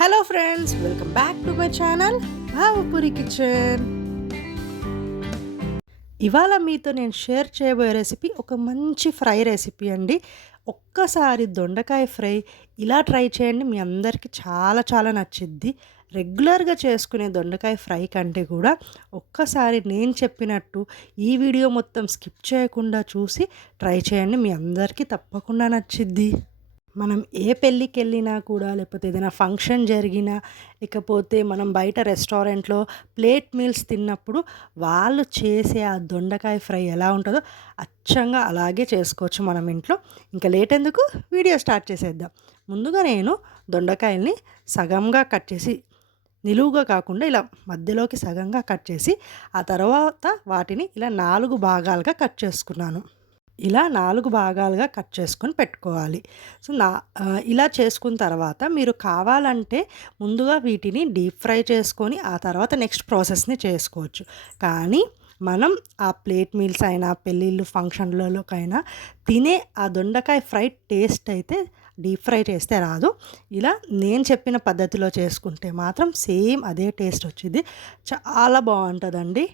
Hello friends welcome back to my channel Bhavapuri kitchen ఇవాళ మీతో నేను షేర్ చేయబోయే రెసిపీ ఒక మంచి ఫ్రై రెసిపీ అండి. ఒక్కసారి దొండకాయ ఫ్రై ఇలా ట్రై చేయండి. మీ అందరికీ చాలా చాలా నచ్చిద్ది. రెగ్యులర్గా చేసుకునే దొండకాయ ఫ్రై కంటే కూడా ఒక్కసారి నేను చెప్పినట్టు ఈ వీడియో మొత్తం స్కిప్ చేయకుండా చూసి ట్రై చేయండి. మీ అందరికీ తప్పకుండా నచ్చిద్ది. మనం ఏ పెళ్ళికి వెళ్ళినా కూడా లేకపోతే ఏదైనా ఫంక్షన్ జరిగినా లేకపోతే మనం బయట రెస్టారెంట్లో ప్లేట్ మీల్స్ తిన్నప్పుడు వాళ్ళు చేసే ఆ దొండకాయ ఫ్రై ఎలా ఉంటుందో అచ్చంగా అలాగే చేసుకోవచ్చు మనం ఇంట్లో. ఇంకా లేట్ ఎందుకు? వీడియో స్టార్ట్ చేసేద్దాం. ముందుగా నేను దొండకాయల్ని సగంగా కట్ చేసి నిలువుగా కాకుండా ఇలా మధ్యలోకి సగంగా కట్ చేసి ఆ తర్వాత వాటిని ఇలా నాలుగు భాగాలుగా కట్ చేసుకున్నాను. ఇలా నాలుగు భాగాలుగా కట్ చేసుకొని పెట్టుకోవాలి. సో నా ఇలా చేసుకున్న తర్వాత మీరు కావాలంటే ముందుగా వీటిని డీప్ ఫ్రై చేసుకొని ఆ తర్వాత నెక్స్ట్ ప్రాసెస్ని చేసుకోవచ్చు. కానీ మనం ఆ ప్లేట్ మీల్స్ అయినా పెళ్ళిళ్ళు ఫంక్షన్లలోకైనా తినే ఆ దొండకాయ ఫ్రై టేస్ట్ అయితే డీప్ ఫ్రై చేస్తే రాదు. ఇలా నేను చెప్పిన పద్ధతిలో చేసుకుంటే మాత్రం సేమ్ అదే టేస్ట్ వచ్చింది. చాలా బాగుంటుందండి.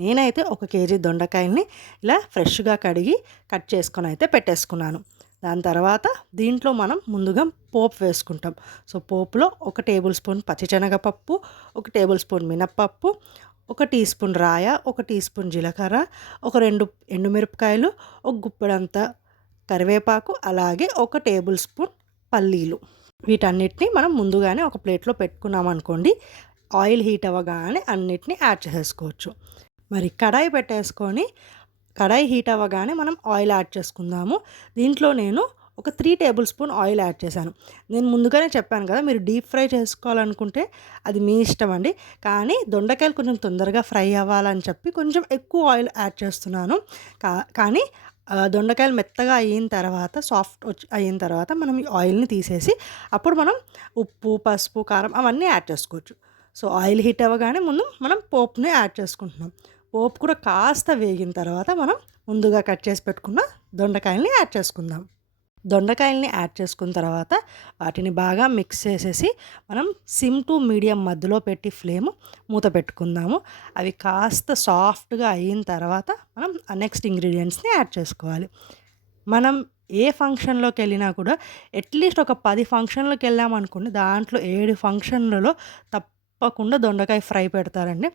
నేనైతే ఒక కేజీ దొండకాయల్ని ఇలా ఫ్రెష్గా కడిగి కట్ చేసుకొని అయితే పెట్టేసుకున్నాను. దాని తర్వాత దీంట్లో మనం ముందుగా పోపు వేసుకుంటాం. సో పోపులో ఒక టేబుల్ స్పూన్ పచ్చిశనగపప్పు ఒక టేబుల్ స్పూన్ మినప్పప్పు ఒక టీ స్పూన్ రాయ ఒక టీ స్పూన్ జీలకర్ర ఒక రెండు ఎండుమిరపకాయలు ఒక గుప్పెడంత కరివేపాకు అలాగే ఒక టేబుల్ స్పూన్ పల్లీలు. వీటన్నిటిని మనం ముందుగానే ఒక ప్లేట్లో పెట్టుకున్నాం అనుకోండి ఆయిల్ హీట్ అవ్వగానే అన్నిటిని యాడ్ చేసేసుకోవచ్చు. మరి కడాయి పెట్టేసుకొని కడాయి హీట్ అవ్వగానే మనం ఆయిల్ యాడ్ చేసుకుందాము. దీంట్లో నేను ఒక three table spoon oil add చేశాను. నేను ముందుగానే చెప్పాను కదా మీరు డీప్ ఫ్రై చేసుకోవాలనుకుంటే అది మీ ఇష్టం అండి. కానీ దొండకాయలు కొంచెం తొందరగా ఫ్రై అవ్వాలని చెప్పి కొంచెం ఎక్కువ ఆయిల్ యాడ్ చేస్తున్నాను. కా కానీ దొండకాయలు మెత్తగా అయిన తర్వాత సాఫ్ట్ వచ్చి అయిన తర్వాత మనం ఈ ఆయిల్ని తీసేసి అప్పుడు మనం ఉప్పు పసుపు కారం అవన్నీ యాడ్ చేసుకోవచ్చు. సో ఆయిల్ హీట్ అవ్వగానే ముందు మనం పోప్ని యాడ్ చేసుకుంటున్నాం. పోపు కూడా కాస్త వేగిన తర్వాత మనం ముందుగా కట్ చేసి పెట్టుకున్న దొండకాయల్ని యాడ్ చేసుకుందాం. దొండకాయల్ని యాడ్ చేసుకున్న తర్వాత వాటిని బాగా మిక్స్ చేసేసి మనం సిమ్ టు మీడియం మధ్యలో పెట్టి ఫ్లేమ్ మూత పెట్టుకుందాము. అవి కాస్త సాఫ్ట్గా అయిన తర్వాత మనం నెక్స్ట్ ఇంగ్రీడియంట్స్ని యాడ్ చేసుకోవాలి. మనం ఏ ఫంక్షన్లోకి వెళ్ళినా కూడా అట్లీస్ట్ ఒక పది ఫంక్షన్లోకి వెళ్ళామనుకోండి దాంట్లో ఏడు ఫంక్షన్లలో తప్పకుండా దొండకాయ ఫ్రై పెడతారండి.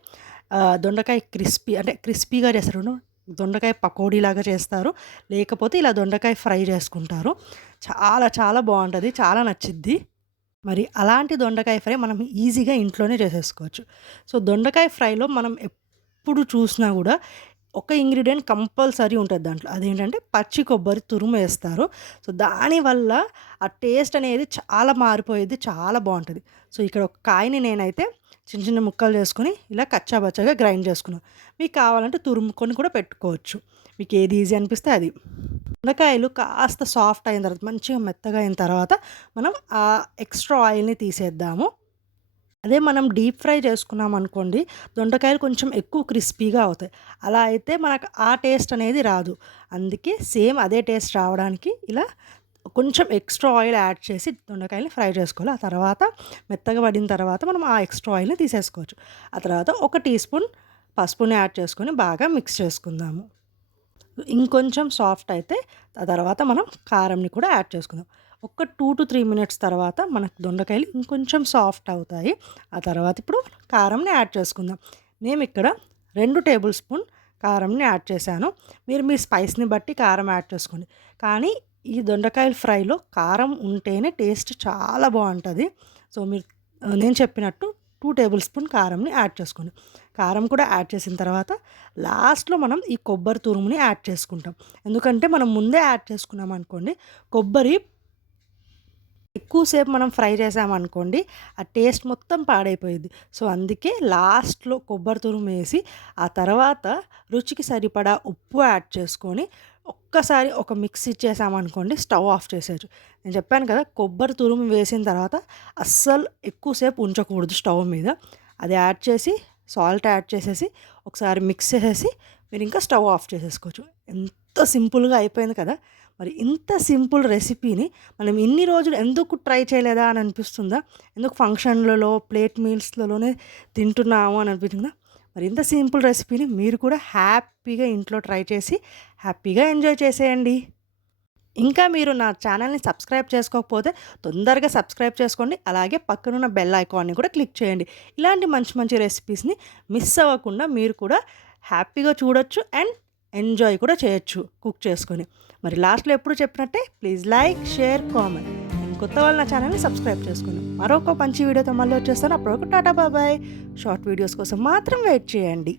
దొండకాయ క్రిస్పీ అంటే క్రిస్పీగా చేస్తారు దొండకాయ పకోడీలాగా చేస్తారు. లేకపోతే ఇలా దొండకాయ ఫ్రై చేసుకుంటారు. చాలా చాలా బాగుంటుంది. చాలా నచ్చిద్ది. మరి అలాంటి దొండకాయ ఫ్రై మనం ఈజీగా ఇంట్లోనే చేసేసుకోవచ్చు. సో దొండకాయ ఫ్రైలో మనం ఎప్పుడు చూసినా కూడా ఒక ఇంగ్రీడియంట్ కంపల్సరీ ఉంటుంది దాంట్లో. అదేంటంటే పచ్చి కొబ్బరి తురుము వేస్తారు. సో దానివల్ల ఆ టేస్ట్ అనేది చాలా మారిపోయేది చాలా బాగుంటుంది. సో ఇక్కడ ఒక కాయని నేనైతే చిన్న చిన్న ముక్కలు చేసుకొని ఇలా కచ్చాబచ్చాగా గ్రైండ్ చేసుకున్నాను మీకు కావాలంటే తురుముకొని కూడా పెట్టుకోవచ్చు. మీకు ఏది ఈజీ అనిపిస్తే అది. దొండకాయలు కాస్త సాఫ్ట్ అయిన తర్వాత మంచిగా మెత్తగా అయిన తర్వాత మనం ఆ ఎక్స్ట్రా ఆయిల్ని తీసేద్దాము. అదే మనం డీప్ ఫ్రై చేసుకున్నాం అనుకోండి దొండకాయలు కొంచెం ఎక్కువ క్రిస్పీగా అవుతాయి. అలా అయితే మనకు ఆ టేస్ట్ అనేది రాదు. అందుకే సేమ్ అదే టేస్ట్ రావడానికి ఇలా కొంచెం ఎక్స్ట్రా ఆయిల్ యాడ్ చేసి దొండకాయని ఫ్రై చేసుకోవాలి. ఆ తర్వాత మెత్తగా పడిన తర్వాత మనం ఆ ఎక్స్ట్రా ఆయిల్ని తీసేసుకోవచ్చు. ఆ తర్వాత ఒక టీ స్పూన్ పసుపుని యాడ్ చేసుకొని బాగా మిక్స్ చేసుకుందాము. ఇంకొంచెం సాఫ్ట్ అయితే ఆ తర్వాత మనం కారంని కూడా యాడ్ చేసుకుందాం. ఒక టూ టు త్రీ మినిట్స్ తర్వాత మనకు దొండకాయలు ఇంకొంచెం సాఫ్ట్ అవుతాయి. ఆ తర్వాత ఇప్పుడు కారంని యాడ్ చేసుకుందాం. మేము ఇక్కడ రెండు టేబుల్ స్పూన్ కారంని యాడ్ చేశాను. మీరు మీ స్పైస్ని బట్టి కారం యాడ్ చేసుకోండి. కానీ ఈ దొండకాయల ఫ్రైలో కారం ఉంటేనే టేస్ట్ చాలా బాగుంటుంది. సో మీరు నేను చెప్పినట్టు టూ టేబుల్ స్పూన్ కారంని యాడ్ చేసుకోండి. కారం కూడా యాడ్ చేసిన తర్వాత లాస్ట్లో మనం ఈ కొబ్బరి తురుముని యాడ్ చేసుకుంటాం. ఎందుకంటే మనం ముందే యాడ్ చేసుకున్నాం అనుకోండి కొబ్బరి ఎక్కువసేపు మనం ఫ్రై చేసామనుకోండి ఆ టేస్ట్ మొత్తం పాడైపోయింది సో అందుకే లాస్ట్లో కొబ్బరి తురుము వేసి ఆ తర్వాత రుచికి సరిపడా ఉప్పు యాడ్ చేసుకొని ఒక్కసారి ఒక మిక్స్ ఇచ్చేసామనుకోండి స్టవ్ ఆఫ్ చేసేయచ్చు. నేను చెప్పాను కదా కొబ్బరి తురుము వేసిన తర్వాత అస్సలు ఎక్కువసేపు ఉంచకూడదు స్టవ్ మీద. అది యాడ్ చేసి సాల్ట్ యాడ్ చేసేసి ఒకసారి మిక్స్ చేసేసి మీరు ఇంకా స్టవ్ ఆఫ్ చేసేసుకోవచ్చు. ఎంత సింపుల్గా అయిపోయింది కదా! మరి ఇంత సింపుల్ రెసిపీని మనం ఇన్ని రోజులు ఎందుకు ట్రై చేయలేదా అని అనిపిస్తుందా? ఎందుకు ఫంక్షన్లలో ప్లేట్ మీల్స్లలోనే తింటున్నాము అని అనిపిస్తుందా మరి ఇంత సింపుల్ రెసిపీని మీరు కూడా హ్యాపీగా ఇంట్లో ట్రై చేసి హ్యాపీగా ఎంజాయ్ చేసేయండి! ఇంకా మీరు నా ఛానల్ని సబ్స్క్రైబ్ చేసుకోకపోతే తొందరగా సబ్స్క్రైబ్ చేసుకోండి. అలాగే పక్కనున్న బెల్ ఐకాన్ని కూడా క్లిక్ చేయండి. ఇలాంటి మంచి మంచి రెసిపీస్ని మిస్ అవ్వకుండా మీరు కూడా హ్యాపీగా చూడొచ్చు. అండ్ ఎంజాయ్ కూడా చేయొచ్చు కుక్ చేసుకొని. మరి లాస్ట్లో ఎప్పుడు చెప్పినట్టే ప్లీజ్ లైక్ షేర్ కామెంట్. కొత్త వాళ్ళ నా ఛానల్ని సబ్స్క్రైబ్ చేసుకుని. మరొక మంచి వీడియోతో మళ్ళీ వచ్చేస్తాను. అప్పుడు ఒక టాటా బాబాయ్ షార్ట్ వీడియోస్ కోసం మాత్రం వెయిట్ చేయండి.